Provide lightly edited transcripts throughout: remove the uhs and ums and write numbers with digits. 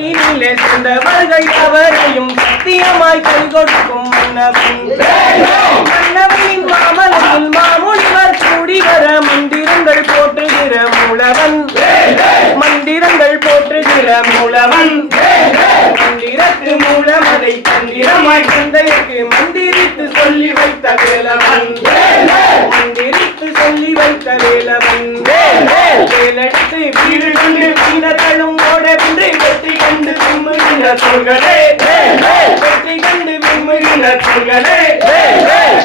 நாட்டினிலே சேர்ந்தவர்கள் அவரையும் சத்தியமாய் கை கொடுக்கும் மன்னவன் மன்னவனின் மாமலையில் மாமுனிவர் கூடி வர மந்திரங்கள் போற்றுகிற மூலவன் மந்திரங்கள் போற்றுகிற மூலவன் மந்திரத்து மூலமதை தந்திரமாய் தந்தைக்கு மந்திரித்து சொல்லி வைத்த வேலவன் மந்திரித்து சொல்லி வைத்த வேலவன் வேலெடுத்து வீடு கொண்டு வீரர்களும் ஓடவின்றி வெற்றி கண்டு விம்முகின்ற சொல்களே வெற்றி கண்டு விம்முகின்ற சொல்களே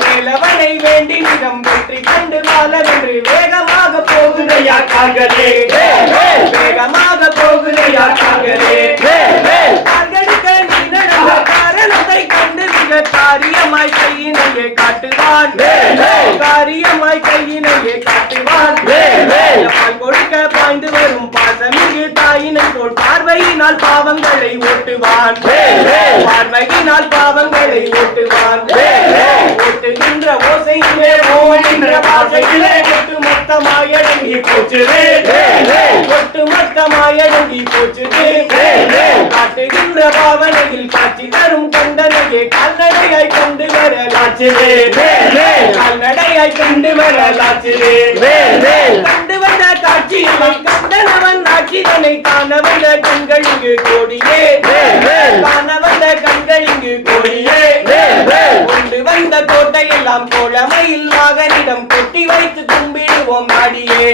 வேலவனை வேண்டி நிறம் வெற்றி கண்டு வாழவென்று வேகமாக போகுதையா கார்களே வேகமாக போகுதையா கார்களே காரணத்தை கண்டு மிக காரியமாய் கையினையே காட்டுவான் காரியமாய் கையினையே காட்டுவான் கொடுக்க பாய்ந்து வரும் பாசமிகு தாயினை போல் பார்வையினால் பாவங்களை ஓட்டுவான் பார்வையினால் பாவங்களை ஓட்டுவான் ஓட்டுகின்ற ஓசையிலே ஓடுகின்ற பாசையிலே ஒட்டுமொத்தமாயடங்கி போச்சுதே ஒட்டுமொத்தமாயடங்கி போச்சுதே காட்டுகின்ற பாவனையில் காட்சி தரும் கண்டனையே கால்நடையாய் கொண்டு வரலாச்சுதே கால்நடையாய் கொண்டு வரலாச்சுதே கண்டு வந்த காட்சியை கண்டனவன் ஆட்சிதனை காண வந்த கண்கள் இங்கு கோடியே காண வந்த கண்கள் இங்கு கோடியே கொண்டு வந்த கோட்டையெல்லாம் கோலமையில் மகனிடம் கொட்டி வைத்து கும்பிடுவோம் நாடியே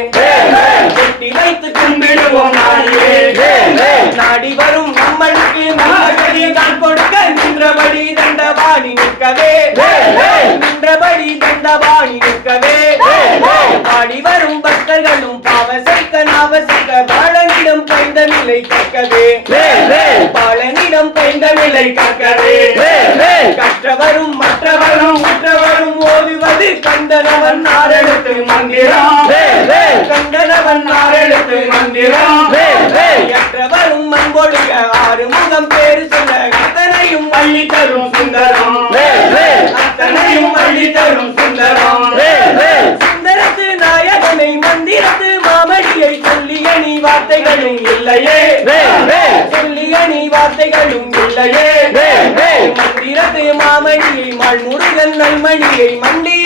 கொட்டி வைத்து கும்பிடுவோம் நாடியே நாடி வரும் நம்மளுக்கு மகனை தான் கொடுக்க நின்றபடி தண்டபாணி நிற்கவே நின்றபடி தண்டபாணி நிற்கவே பாடி வரும் பக்தர்களும் பாவசைக்க நாவசைக்க பாலனிடம் கைந்த நிலை கற்கவே பாலனிடம் கைந்த நிலை கற்கவே கற்றவரும் மற்றவரும் உற்றவரும் ஓதுவது கண்டனவன் ஆரெழுத்து மந்திரம் கண்டனவன் ஆரெழுத்து மந்திரம் எற்றவரும் மண்பொழுக ஆறுமுகம் பேரு சொல்ல அத்தனையும் அள்ளி தரும் சுந்தரம் அத்தனையும் அள்ளி தரும் சுந்தரம் சுந்தரத்து நாயகனை மந்திரத்து மாமடியை சொல்லிய நீ வார்த்தைகளும் இல்லையே சொல்லிய நீ வார்த்தைகளும் இல்லையே மந்திரத்து மாமணியை மாள் முருகன் நல்மணியை மண்டி